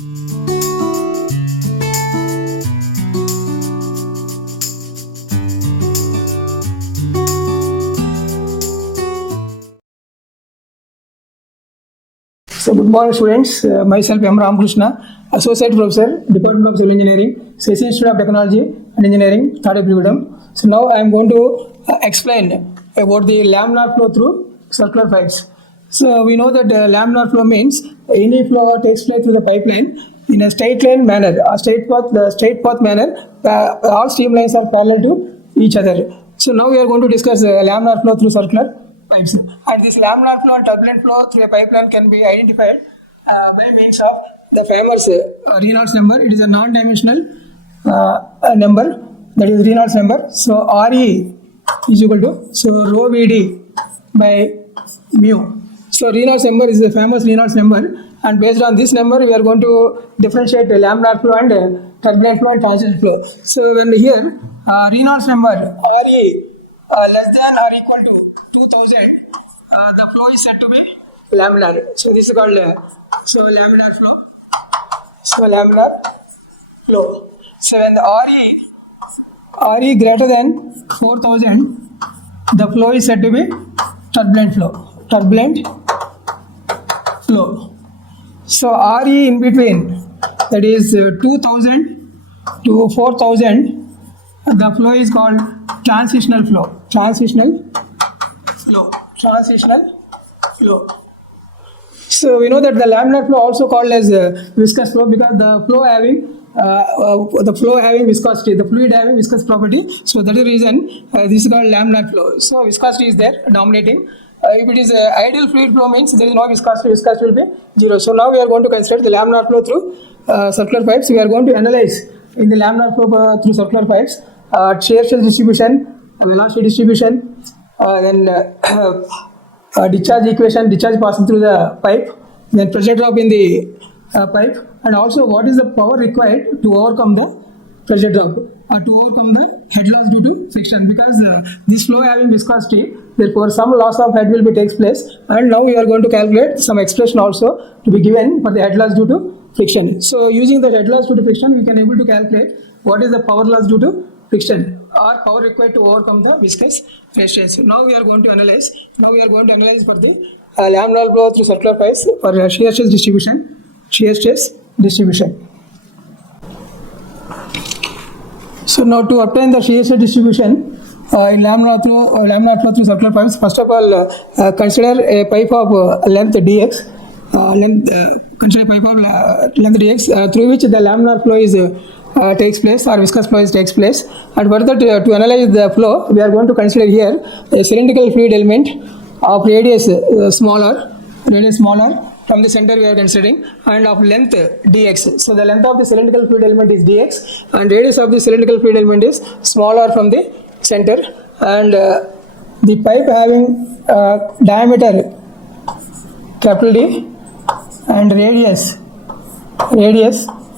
So good morning students, myself M. Ramakrishna, Associate Professor, Department of Civil Engineering, Session Institute of Technology and Engineering, 3rd Freedom. So now I am going to explain about the laminar flow through circular pipes. So we know that laminar flow means any flow takes place through the pipeline in a straight line manner, a straight path manner, all streamlines are parallel to each other. So now we are going to discuss laminar flow through circular pipes. And this laminar flow and turbulent flow through a pipeline can be identified by means of the famous Reynolds number. It is a non-dimensional number, that is Reynolds number. So Re is equal to rho Vd by mu. So Reynolds number is the famous Reynolds number, and based on this number we are going to differentiate the laminar flow and turbulent flow and transition flow. So when here Reynolds number Re less than or equal to 2000, the flow is said to be laminar. So this is called laminar flow. So laminar flow. So when the Re greater than 4000, the flow is said to be turbulent flow. Turbulent flow. So Re in between, that is 2000 to 4000, the flow is called transitional flow. Transitional flow. So we know that the laminar flow also called as viscous flow, because the flow having viscosity, the fluid having viscous property. So that is the reason this is called laminar flow. So viscosity is there dominating. If it is ideal fluid flow, means there is no viscosity. Viscosity will be 0. So now we are going to consider the laminar flow through circular pipes. We are going to analyze in the laminar flow through circular pipes shear stress distribution, velocity distribution, then discharge equation, discharge passing through the pipe, then pressure drop in the pipe, and also what is the power required to overcome the pressure drop or to overcome the head loss due to friction, because this flow having viscosity, therefore some loss of head will be takes place. And now we are going to calculate some expression also to be given for the head loss due to friction. So using the head loss due to friction, we can able to calculate what is the power loss due to friction or power required to overcome the viscous resistance. Now we are going to analyze. For the laminar flow through circular pipes for shear stress distribution. So now to obtain the shear stress distribution in laminar flow through circular pipes, first of all consider a pipe of length dx. Consider a pipe of length dx through which the laminar flow is takes place, or viscous flow takes place. And further to analyze the flow, we are going to consider here a cylindrical fluid element of radius smaller from the center we are considering, and of length dx. So the length of the cylindrical fluid element is dx, and radius of the cylindrical fluid element is smaller from the center, and the pipe having diameter capital D and radius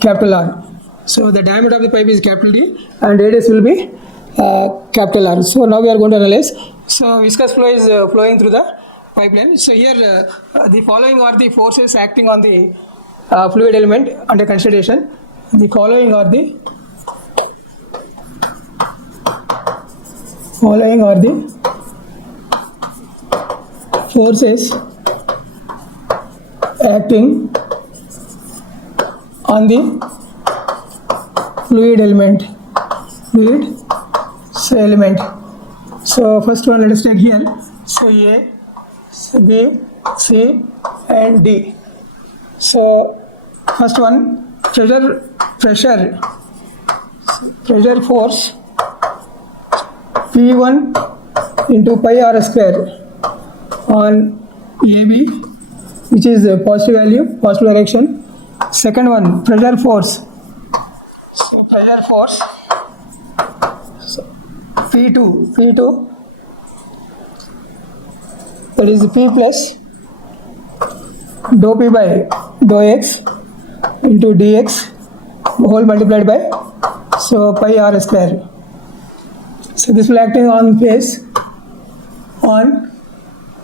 capital R. So the diameter of the pipe is capital D and radius will be capital R. So now we are going to analyze. So viscous flow is flowing through the pipeline. So here the following are the forces acting on the fluid element under consideration. The following are the forces acting on the fluid element. So first one, let us take here. So A, B, C, and D. So first one, pressure force P1 into pi r square on AB, which is a positive value, positive direction. Second one, pressure force. So pressure force P2, that is P plus dou P by dou X into dx whole multiplied by pi r square. So this will acting on phase on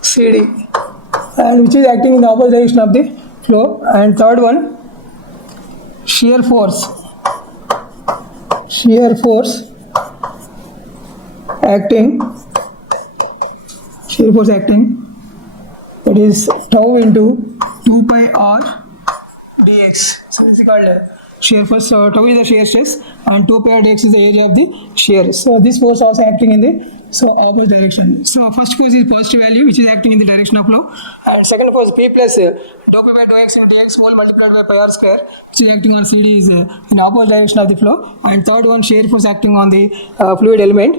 CD, and which is acting in the opposite direction of the flow. And third one, shear force acting, that is tau into 2 pi r dx. So this is called shear force. So tau is the shear stress and 2 pi r dx is the area of the shear. So this force also acting in the opposite direction. So first force is positive value which is acting in the direction of flow, and second force P plus dou pi by dou x into dx whole multiplied by pi r square which is acting on CD is in opposite direction of the flow, and third one shear force acting on the fluid element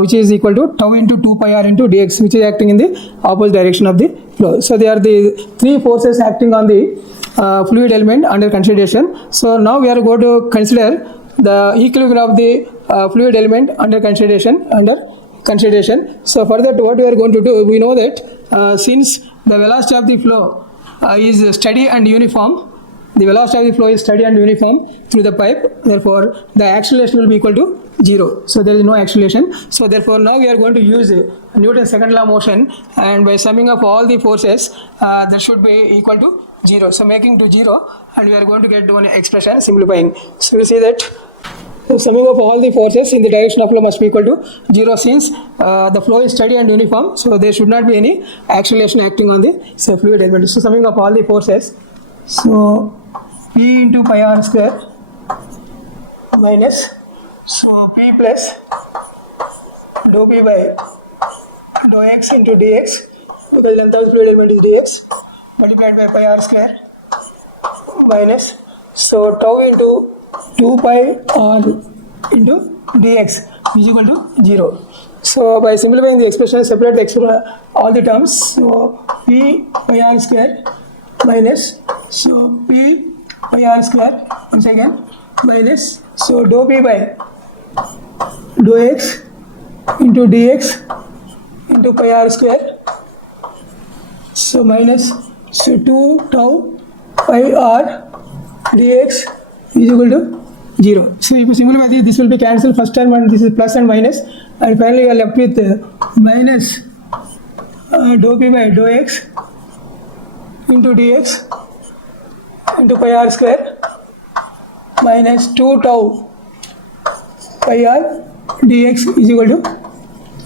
which is equal to tau into 2 pi r into dx which is acting in the opposite direction of the flow. So they are the three forces acting on the fluid element under consideration. So now we are going to consider the equilibrium of the fluid element under consideration. So for that, what we are going to do, we know that since the velocity of the flow is steady and uniform, through the pipe, therefore the acceleration will be equal to 0. So there is no acceleration. So therefore now we are going to use Newton's second law of motion, and by summing up all the forces that should be equal to 0. So making to 0, and we are going to get one expression simplifying. So we see that summing of all the forces in the direction of flow must be equal to 0 since the flow is steady and uniform, so there should not be any acceleration acting on the fluid element. So summing of all the forces, so P into pi r square minus P plus dou P by dou x into dx, because length of the fluid element is dx, multiplied by pi r square minus tau into 2 pi r into dx is equal to 0. So by simplifying the expression, separate the all the terms. So P pi r square minus P pi r square once again minus dou P by dou x into dx into pi r square, so minus 2 tau pi r dx is equal to 0. So if you simplify this will be cancelled first term, and this is plus and minus, and finally you are left with minus dou P by dou x into dx into pi r square minus 2 tau pi r dx is equal to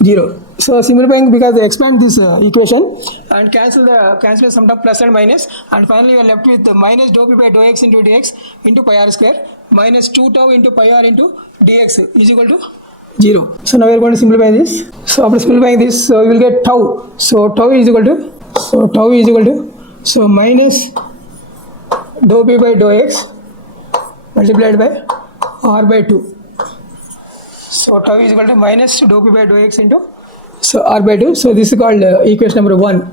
0. So simplifying, because they expand this equation and cancel the sum of plus and minus, and finally you are left with minus dou P by dou x into dx into pi r square minus 2 tau into pi r into dx is equal to 0. So now we are going to simplify this. So after simplifying this, so you will get tau. So tau is equal to minus dou P by dou x multiplied by r by 2. So tau is equal to minus dou P by dou x into r by 2. So this is called equation number 1.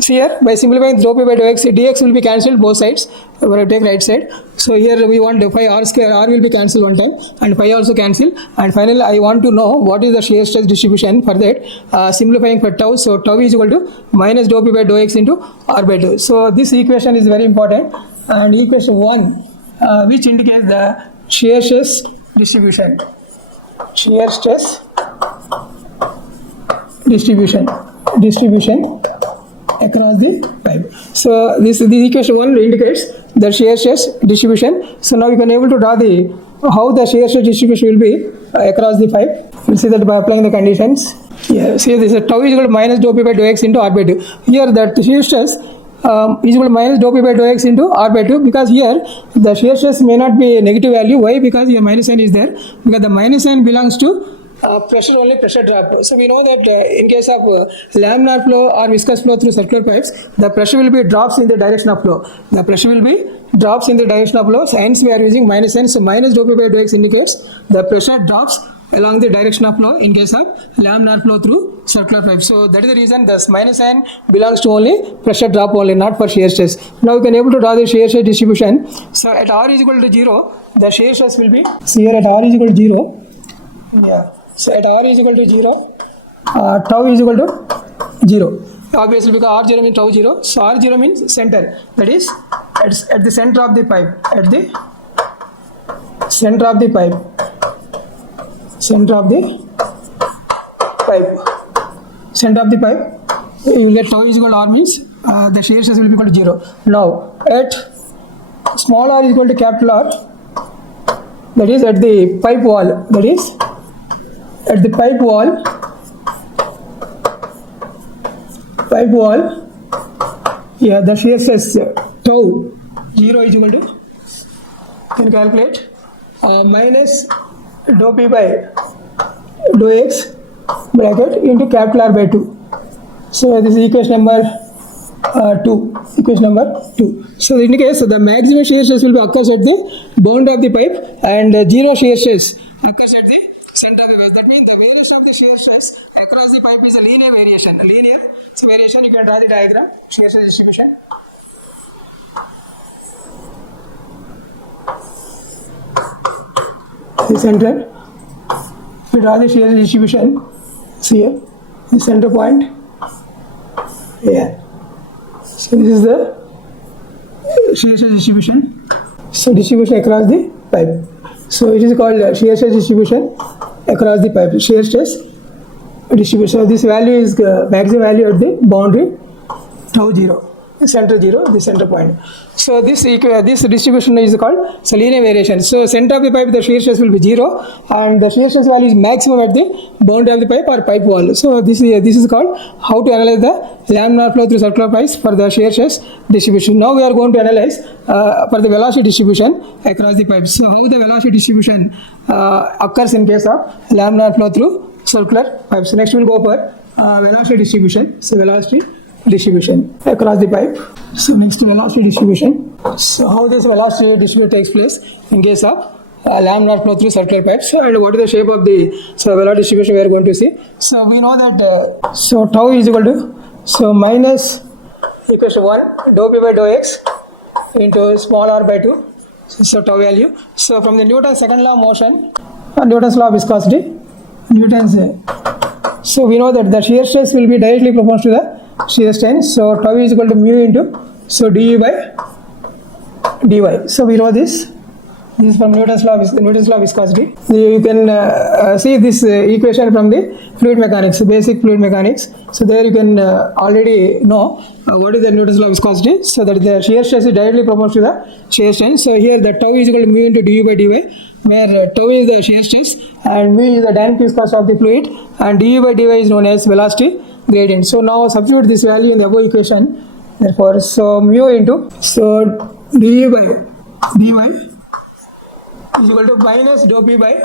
So here by simplifying dou P by dou x, dx will be cancelled both sides. We will take right side. So here we want pi r square, r will be cancelled one time and pi also cancel. And finally I want to know what is the shear stress distribution. For that simplifying for tau, so tau is equal to minus dou P by dou x into r by 2. So this equation is very important, and equation 1 which indicates the shear stress distribution. Distribution across the pipe. So this equation 1 indicates the shear stress distribution. So now we can able to draw how the shear stress distribution will be across the pipe. We'll see that by applying the conditions. Yeah, see this is tau is equal to minus dou P by dou x into r by 2. Here that shear stress is equal to minus dou P by dou x into r by 2, because here the shear stress may not be a negative value. Why? Because here minus sign is there, because the minus sign belongs to pressure drop. So we know that in case of laminar flow or viscous flow through circular pipes, the pressure will be drops in the direction of flow. So hence we are using minus sign. So minus dou P by dou x indicates the pressure drops along the direction of flow in case of laminar flow through circular pipe. So that is the reason this minus sign belongs to only pressure drop only, not for shear stress. Now we can able to draw the shear stress distribution. So at r is equal to 0, the shear stress will be, so here at r is equal to 0, yeah. So at r is equal to 0, tau is equal to 0. Obviously because r0 means tau 0. So r0 means center. That is at the center of the pipe. At the center of the pipe. Center of the pipe. You will get tau is equal to r means the shear stress will be equal to 0. Now at small r is equal to capital R, that is at the pipe wall, that is at the pipe wall, yeah, the shear stress tau 0 is equal to, you can calculate minus dou p by dou x bracket into capital R by 2. So this is equation number 2. So in case the maximum shear stress will be occurs at the bound of the pipe and zero shear stress occurs at the center of the pipe. That means the variation of the shear stress across the pipe is a linear variation. So variation, you can draw the diagram, shear stress distribution. The center, we draw the shear distribution. See here, the center point. Yeah. So this is the shear stress distribution. So distribution across the pipe. So it is called shear stress distribution across the pipe. Shear stress distribution. So this value is the maximum value at the boundary tau 0, center 0, the center point. So this distribution is called linear variation. So center of the pipe, the shear stress will be 0, and the shear stress value is maximum at the boundary of the pipe or pipe wall. So this is called how to analyze the laminar flow through circular pipes for the shear stress distribution. Now we are going to analyze for the velocity distribution across the pipe. So how the velocity distribution occurs in case of laminar flow through circular pipes. Next we will go for velocity distribution. So velocity distribution across the pipe. So next, velocity distribution. So how this velocity distribution takes place in case of laminar flow through circular pipes. So and what is the shape of the velocity distribution we are going to see. So we know that so tau is equal to minus equals to 1 dou p by dou x into small r by 2. So tau value. So from the Newton's second law of motion, Newton's law of viscosity, so we know that the shear stress will be directly proportional to the shear strain. So tau is equal to mu into du by dy. So we know this. This is from Newton's law of viscosity. You can see this equation from the fluid mechanics, basic fluid mechanics. So there you can already know what is the Newton's law of viscosity. So that the shear stress is directly proportional to the shear strain. So here the tau is equal to mu into du by dy, where tau is the shear stress and mu is the dynamic viscosity of the fluid, and du by dy is known as velocity gradient. So now substitute this value in the above equation. Therefore, so mu into du by dy is equal to minus dou p by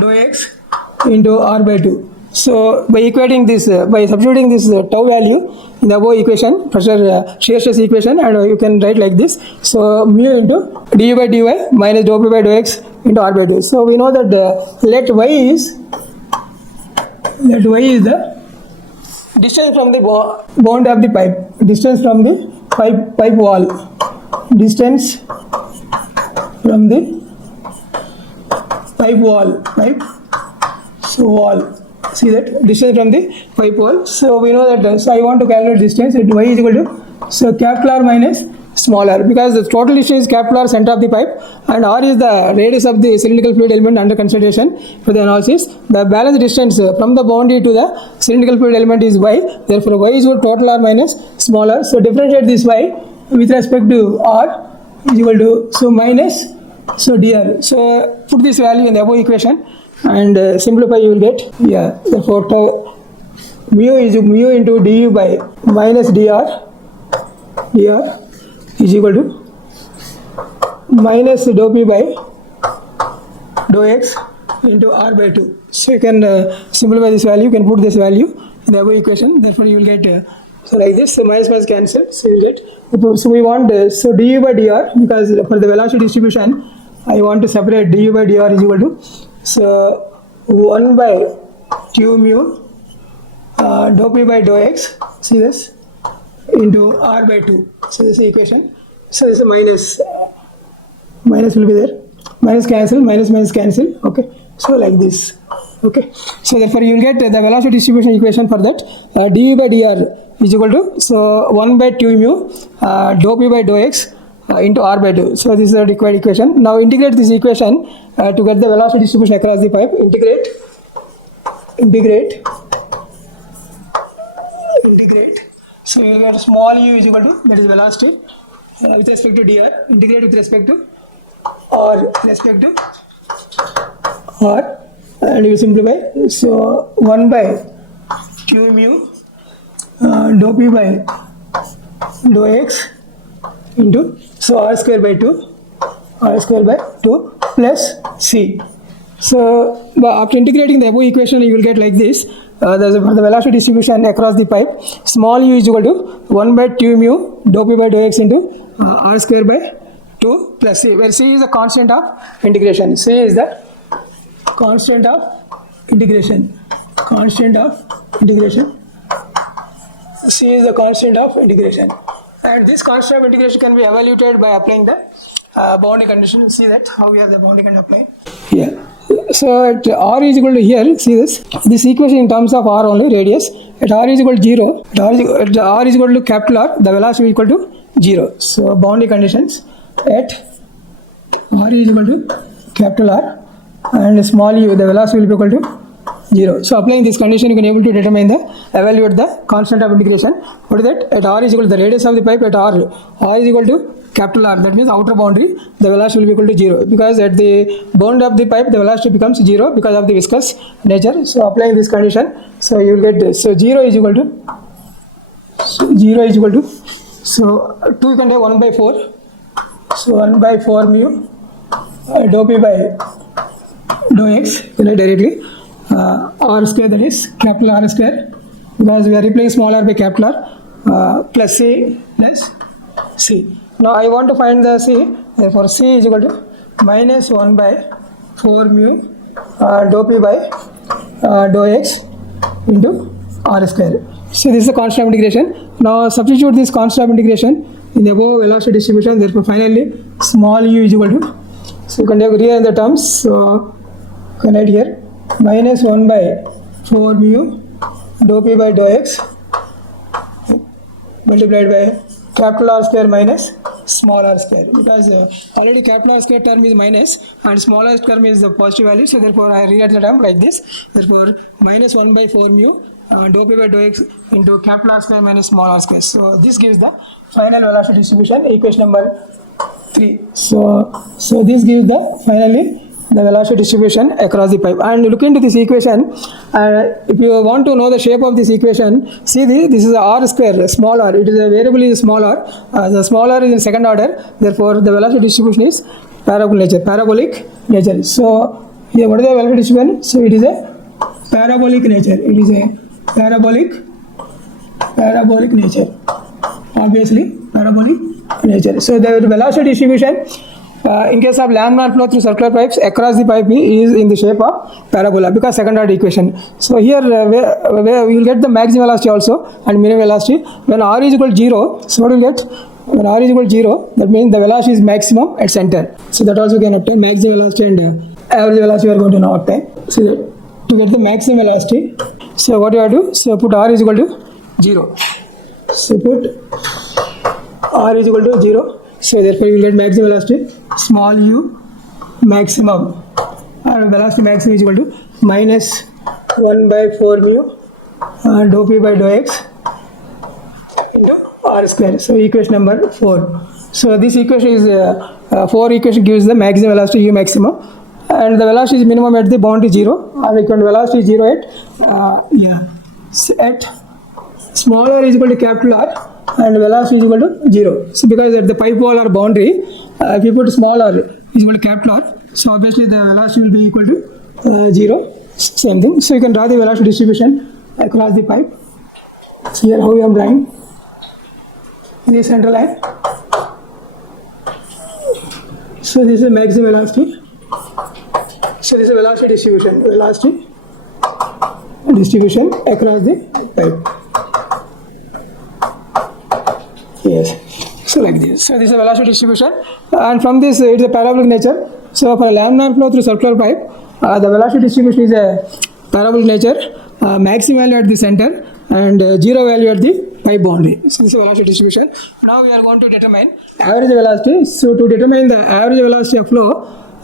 dou x into r by 2. So by equating this, by substituting this tau value in the above equation, pressure shear stress equation, and you can write like this. So mu into du by dy minus dou p by dou x into r by 2. So we know that let y is the distance from the bound of the pipe, distance from the pipe wall, distance from the pipe wall, so wall, see that distance from the pipe wall. So we know that, so I want to calculate distance, y is equal to, so capital R minus small r, because the total distance is capital R, center of the pipe, and r is the radius of the cylindrical fluid element under consideration for the analysis. The balance distance from the boundary to the cylindrical fluid element is y, therefore y is equal to total r minus small r. So differentiate this y with respect to r is equal to, so minus, so dr. So put this value in the above equation and simplify, you will get, yeah, therefore mu into du by minus dr is equal to minus dou p by dou x into r by 2. So you can simplify this value, you can put this value in the above equation, therefore you will get so like this, so minus minus cancel, so you will get, so we want so du by dr, because for the velocity distribution I want to separate du by dr is equal to, so 1 by 2 mu dou p by dou x, see this, into r by 2. So this is the equation. So this is minus will be there, minus cancel, minus cancel, okay. So like this, okay. So therefore you will get the velocity distribution equation for that, du by dr is equal to, so 1 by 2 mu dou p by dou x into r by 2. So this is the required equation. Now integrate this equation to get the velocity distribution across the pipe. Integrate. So you get small u is equal to, that is velocity with respect to dr. Integrate with respect to R respect to R, and you simplify. So 1 by q mu dou p by dou x into, so r square by 2 plus c. So after integrating the above equation, you will get like this. For the velocity distribution across the pipe, small u is equal to 1 by 2 mu dou p by dou x into r square by 2 plus c, where c is the constant of integration. C is the constant of integration. C is the constant of integration, and this constant of integration can be evaluated by applying the boundary condition. See that how we have the boundary condition applied. Yeah. So at r is equal to, here see this equation in terms of r only, radius. At r is equal to 0, at r is equal to capital R, the velocity is equal to 0. So boundary conditions at r is equal to capital R and small u, the velocity will be equal to 0. So applying this condition, you can able to determine evaluate the constant of integration. What is that? At r is equal to the radius of the pipe, at r is equal to capital R, that means outer boundary, the velocity will be equal to 0, because at the bound of the pipe the velocity becomes 0 because of the viscous nature. So applying this condition, so you will get this. So 0 is equal to, so 2 you can take 1 by 4, so 1 by 4 mu dou p by dou x, you can write directly r square, that is capital R square, because we are replacing small r by capital R, plus c plus c. Now I want to find the c, therefore c is equal to minus 1 by 4 mu dou p by dou x into r square. So this is the constant of integration. Now substitute this constant of integration in the above velocity distribution, therefore finally small u is equal to, so you can take rearrange the terms, so you can write here minus 1 by 4 mu dou p by dou x multiplied by capital R square minus small r square, because already capital R square term is minus and small r term is the positive value, so therefore I rewrite the term like this. Therefore minus 1 by 4 mu dou p by dou x into capital R square minus small r square. So this gives the final velocity distribution, equation number 3. So this gives the finally the velocity distribution across the pipe. And look into this equation, if you want to know the shape of this equation, see this is r square, small r, it is a variable is small r, the small r is in second order, therefore the velocity distribution is parabolic nature. So here what is the velocity distribution? So it is a parabolic nature, it is a parabolic nature, obviously parabolic nature. So the velocity distribution in case of laminar flow through circular pipes across the pipe is in the shape of parabola, because second order equation. So here where we will get the maximum velocity also and minimum velocity when r is equal to 0. So what we will get when r is equal to 0, that means the velocity is maximum at center. So that also can obtain maximum velocity and average velocity we are going to now obtain. So to get the maximum velocity, so what you have to do, so put r is equal to 0. So put r is equal to 0. So therefore you will get maximum velocity small u maximum, and velocity maximum is equal to minus 1 by 4 mu dou p by dou x into r square. So equation number 4. So this equation is 4 equation gives the maximum velocity u maximum, and the velocity is minimum at the boundary 0, or equal to velocity is 0 at smaller is equal to capital R and velocity is equal to 0. So because at the pipe wall or boundary, if you put small r is equal to capital R, so obviously the velocity will be equal to 0. Same thing. So you can draw the velocity distribution across the pipe. So here how we are drawing the center line. So this is maximum velocity. So this is velocity distribution. Velocity distribution across the pipe. Yes. So like this. So this is a velocity distribution, and from this it is a parabolic nature. So for a laminar flow through circular pipe, the velocity distribution is a parabolic nature, maximum value at the center and 0 value at the pipe boundary. So this is a velocity distribution. Now we are going to determine average velocity. So to determine the average velocity of flow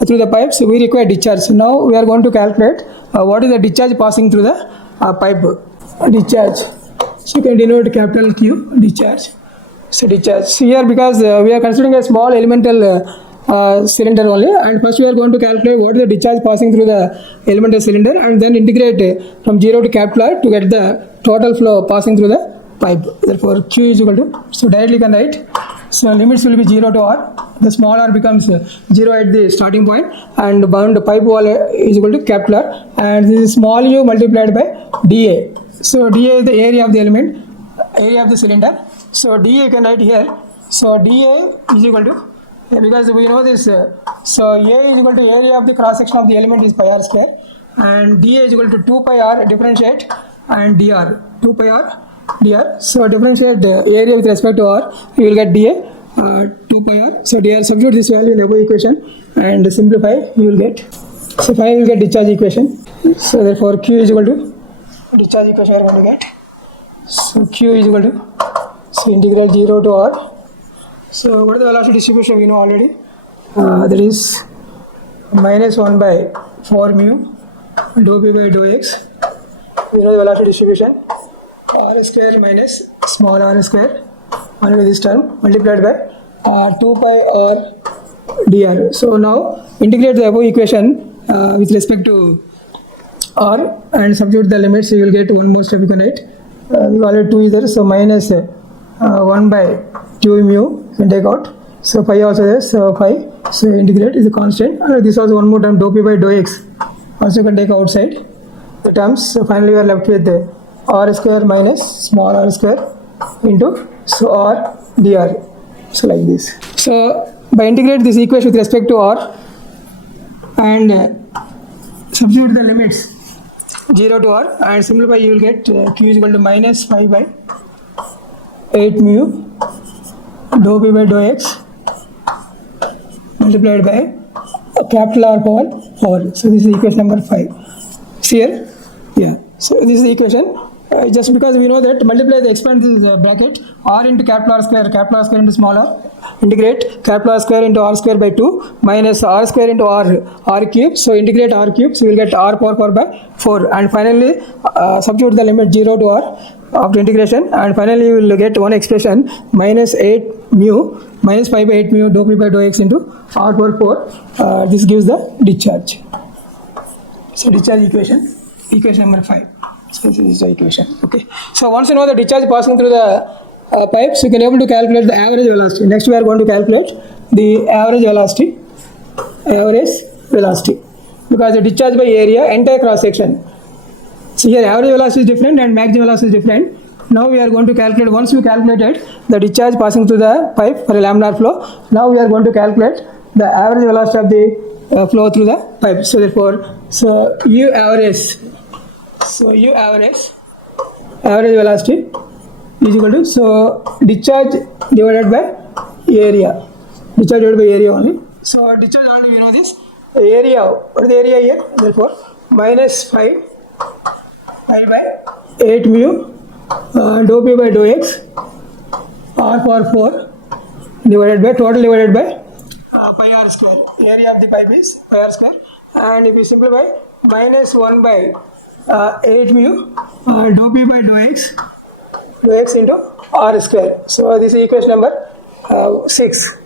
through the pipes, we require discharge. So now we are going to calculate what is the discharge passing through the pipe. Discharge. So you can denote capital Q, discharge. So discharge. So here because we are considering a small elemental cylinder only, and first we are going to calculate what is the discharge passing through the elemental cylinder, and then integrate from 0 to capital R to get the total flow passing through the pipe. Therefore Q is equal to, so directly can write, so limits will be 0 to R, the small r becomes 0 at the starting point, and bound pipe wall is equal to capital R, and this is small u multiplied by dA. So dA is the area of the element, area of the cylinder, so dA you can write here, so dA is equal to, because we know this, so A is equal to area of the cross section of the element is pi r square, and dA is equal to 2 pi r differentiate and dr, 2 pi r dr, so differentiate area with respect to r, you will get dA 2 pi r, so dr, substitute this value in the above equation and simplify, you will get, so finally you will get discharge equation. So therefore Q is equal to, discharge equation we are going to get, so Q is equal to, so integral 0 to r. So what is the velocity distribution we know already, that is minus 1 by 4 mu dou p by dou x, we know the velocity distribution, r square minus small r square only this term multiplied by 2 pi r dr. So now integrate the above equation with respect to r and substitute the limits, you will get one more step you can write, we already 2 is there, so minus 1 by 2 mu you can take out, so pi also there, so pi, so integrate is a constant, and this also one more term dou p by dou x also you can take outside the terms, so finally we are left with the r square minus small r square into, so r dr, so like this. So by integrate this equation with respect to r and substitute the limits 0 to r and simplify, you will get Q is equal to minus 5 by 8 mu dou p by dou x multiplied by capital R power 4. So this is equation number 5. See here? Yeah. So this is the equation. Just because we know that multiply the exponent is bracket r into capital R square into small r, integrate capital R square into r square by 2 minus r square into r cube. So integrate r cube, so we will get r power 4 by 4, and finally substitute the limit 0 to r after integration, and finally you will get one expression minus 8 mu minus 5 by 8 mu dou p by dou x into r power 4. This gives the discharge. So discharge equation number 5. So this is the equation. Okay. So once you know the discharge passing through the pipes, you can able to calculate the average velocity. Next we are going to calculate the average velocity, because the discharge by area entire cross section. So here average velocity is different and maximum velocity is different. Now we are going to calculate, once we calculated the discharge passing through the pipe for a laminar flow, now we are going to calculate the average velocity of the flow through the pipe. So therefore, U average velocity is equal to, so discharge divided by area, only. So discharge already we know this, area, what is the area here? Therefore minus 5 by 8 mu dou p by dou x r power 4 divided by pi r square, area of the pipe is pi r square, and if you simplify minus 1 by 8 mu dou p by dou x into r square. So this is equation number 6.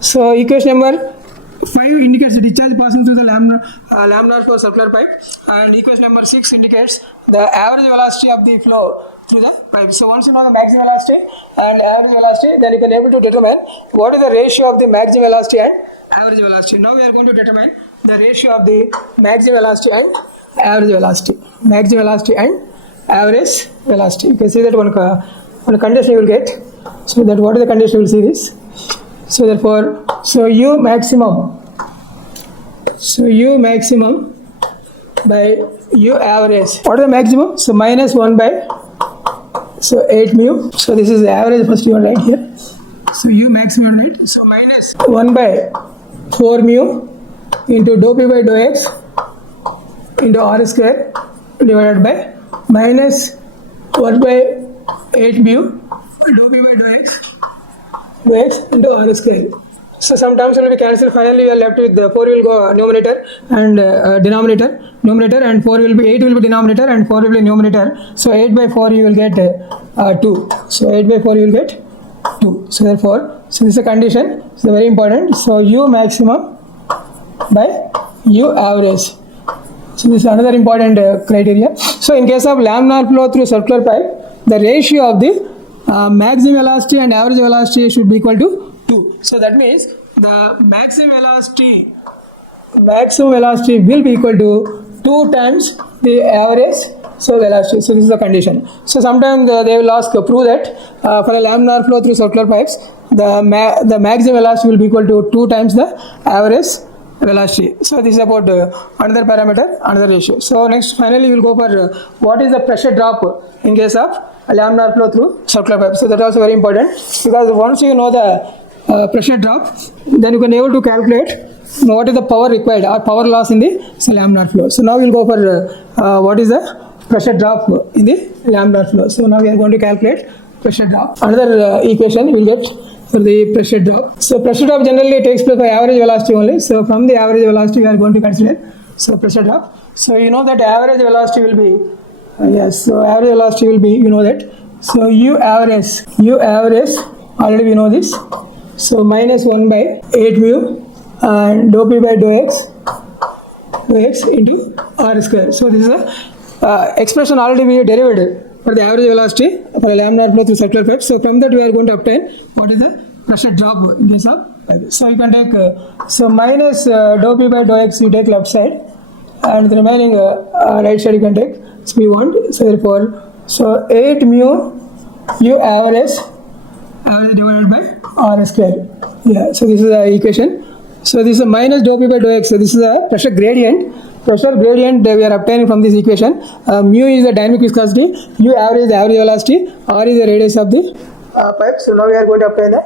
So equation number 5 indicates the discharge passing through the laminar flow circular pipe, and equation number 6 indicates the average velocity of the flow through the pipe. So once you know the maximum velocity and average velocity, then you can able to determine what is the ratio of the maximum velocity and average velocity. Now we are going to determine the ratio of the maximum velocity and average velocity. Maximum velocity and average velocity. You can see that one condition you will get. So that what is the condition, you will see this. So therefore, U maximum by U average. What is the maximum? So minus 1 by 8 mu. So this is the average first you write here. So U maximum, right? So minus 1 by 4 mu into dou p by dou x into r square divided by minus 1 by 8 mu dou p by dou x into r square. So some terms will be cancelled. Finally we are left with the 4 will go numerator and denominator, and 8 will be denominator and 4 will be numerator. So 8 by 4 you will get 2. So 8 by 4 you will get 2. 2. So therefore, so this is a condition. So very important. So U maximum by U average. So this is another important criteria. So in case of laminar flow through circular pipe, the ratio of the maximum velocity and average velocity should be equal to 2. So that means the maximum velocity will be equal to 2 times the average velocity. So this is the condition. So sometimes they will ask prove that for a laminar flow through circular pipes, the maximum velocity will be equal to 2 times the average velocity. So this is about another parameter, another ratio. So next, finally, we will go for what is the pressure drop in case of a laminar flow through circular pipe. So that is also very important, because once you know the pressure drop, then you can able to calculate what is the power required or power loss in the laminar flow. So now we will go for what is the pressure drop in the laminar flow. So now we are going to calculate pressure drop. Another equation we will get for the pressure drop. So pressure drop generally takes place by average velocity only. So from the average velocity we are going to consider pressure drop. So you know that average velocity will be so average velocity will be, you know that. So U average already we know this. So minus 1 by 8 mu and dou P by dou x into R square. So this is a expression already we derived for the average velocity for a laminar flow through circular pipe. So from that we are going to obtain what is the pressure drop in case of pipe. So you can take so minus dou P by dou x you take left side, and the remaining right side you can take. So we want, so therefore, so 8 mu U average divided by R square. Yeah, so this is the equation. So this is a minus dou P by dou x. So this is a pressure gradient. Pressure gradient we are obtaining from this equation. Mu is the dynamic viscosity, U average is the average velocity, R is the radius of the pipe. So now we are going to obtain the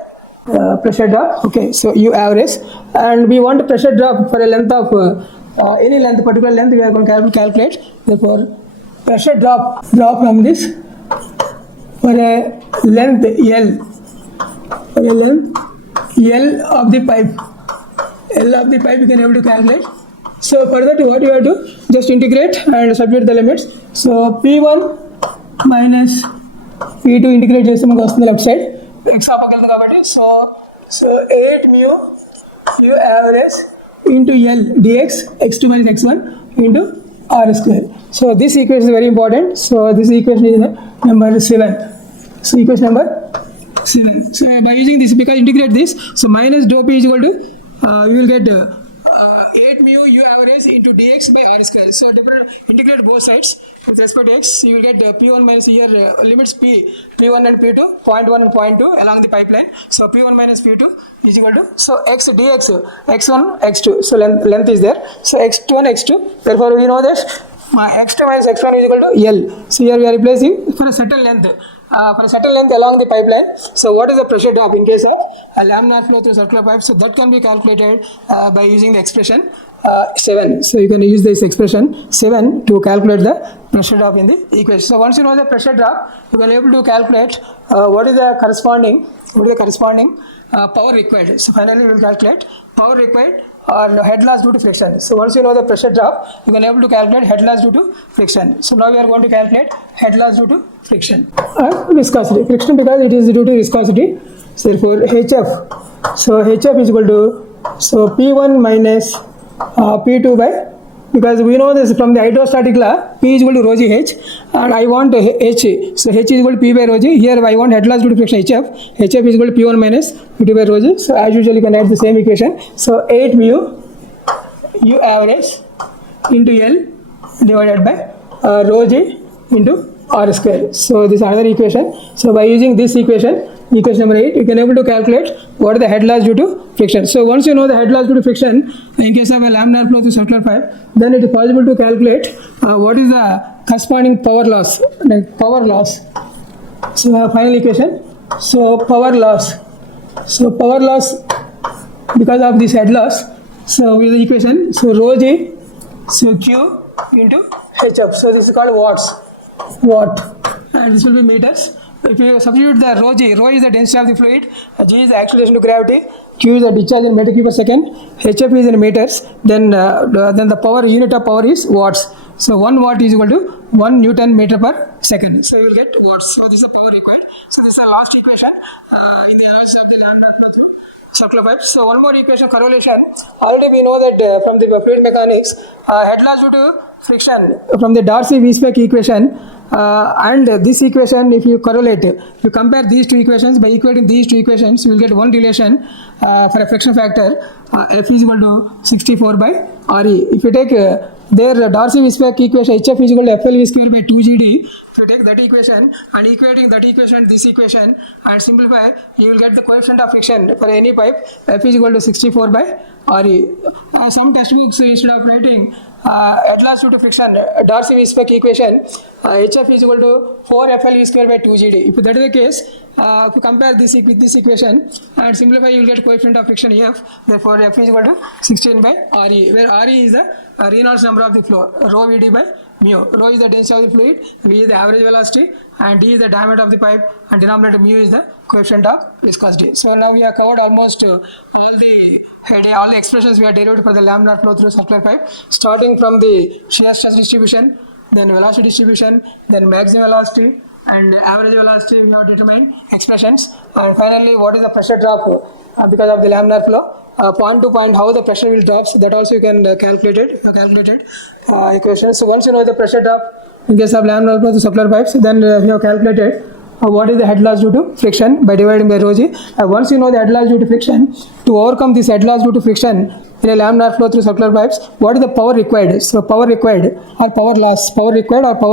pressure drop. Okay, so U average, and we want pressure drop for a length of any length, particular length we are going to calculate. Therefore, pressure drop from this for a length L, L of the pipe. L of the pipe you can able to calculate. So for that what you have to just integrate and substitute the limits. So P1 minus P2 integrate చేస్తే మనకు వస్తుంది left side. X ఆపకెళ్తుంది కాబట్టి so 8 mu U average into L dx x2 minus x1 into R square. So this equation is very important. So this equation is number 7. So equation number 7. So by using this, because integrate this, so minus dou P is equal to we will get 8 mu U average into dx by R square. So integrate both sides with respect to x. You will get P1 minus here limits P1 and P2, 0.1 and 0.2 along the pipeline. So P1 minus P2 is equal to, so x dx, x1, x2. So length is there. So x1, x2. Therefore we know that x2 minus x1 is equal to L. So here we are replacing for a certain length. For a certain length along the pipeline. So what is the pressure drop in case of a laminar flow through circular pipe? So that can be calculated by using the expression 7. So you can use this expression 7 to calculate the pressure drop in the equation. So once you know the pressure drop, you can able to calculate what is the corresponding power required. So finally we will calculate power required or head loss due to friction. So once you know the pressure drop, you can able to calculate head loss due to friction. So now we are going to calculate head loss due to friction. Viscosity. Friction because it is due to viscosity. So therefore HF. So HF is equal to, so P1 minus P2 by, because we know this from the hydrostatic law, P is equal to rho g H, and I want H. So H is equal to P by rho g. Here I want head loss due to friction HF. HF is equal to P1 minus P2 by rho g. So as usual you can add the same equation. So 8 mu U average into L divided by rho g into R square. So this is another equation. So by using this equation number 8, you can able to calculate what is the head loss due to friction. So once you know the head loss due to friction in case of a laminar flow through circular pipe, then it is possible to calculate what is the corresponding power loss. So final equation. So power loss. So power loss because of this head loss. So with the equation, so rho g, so Q into HF. So this is called watt, and this will be meters. If you substitute the rho g, rho is the density of the fluid, g is the acceleration to gravity, q is the discharge in meter cube per second, hf is in meters, then the power unit of power is watts. So 1 watt is equal to 1 Newton meter per second. So you will get watts. So this is the power required. So this is the last equation in the analysis of the laminar flow through circular pipes. So one more equation, correlation. Already we know that from the fluid mechanics, head loss due to friction from the Darcy V-spec equation and this equation, if you correlate, if you compare these two equations, by equating these two equations, you will get one relation for a friction factor, F is equal to 64 by RE. If you take their Darcy V-spec equation, HF is equal to FLV square by 2GD, if you take that equation and equating that equation, this equation and simplify, you will get the coefficient of friction for any pipe, F is equal to 64 by RE. Some textbooks, instead of writing head loss due to friction, Darcy V-spec equation, HF is equal to 4 FLV square by 2GD. If that is the case, if you compare this with this equation and simplify, you will get coefficient of friction F. Therefore, F is equal to 16 by RE, where RE is the Reynolds number of the flow, rho Vd by mu. Rho is the density of the fluid, V is the average velocity, and D is the diameter of the pipe, and denominator mu is the coefficient of viscosity. So now we have covered almost all the expressions we have derived for the laminar flow through circular pipe, starting from the shear stress distribution, then velocity distribution, then maximum velocity and average velocity we have determined expressions, and finally what is the pressure drop because of the laminar flow. Point to point how the pressure will drop, so that also you can calculate it, equations. So once you know the pressure drop in case of laminar flow through circular pipes, then you have calculated what is the head loss due to friction by dividing by rho g. Once you know the head loss due to friction, to overcome this head loss due to friction in a laminar flow through circular pipes, what is the power required? So power required or power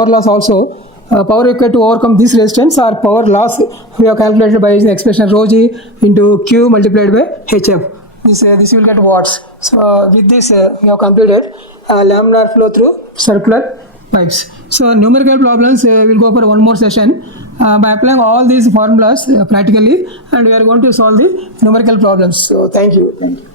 loss also. Power required to overcome this resistance or power loss we have calculated by the expression rho g into Q multiplied by HF. This will get watts. So with this we have completed laminar flow through circular pipes. So numerical problems will go for one more session by applying all these formulas practically, and we are going to solve the numerical problems. So thank you.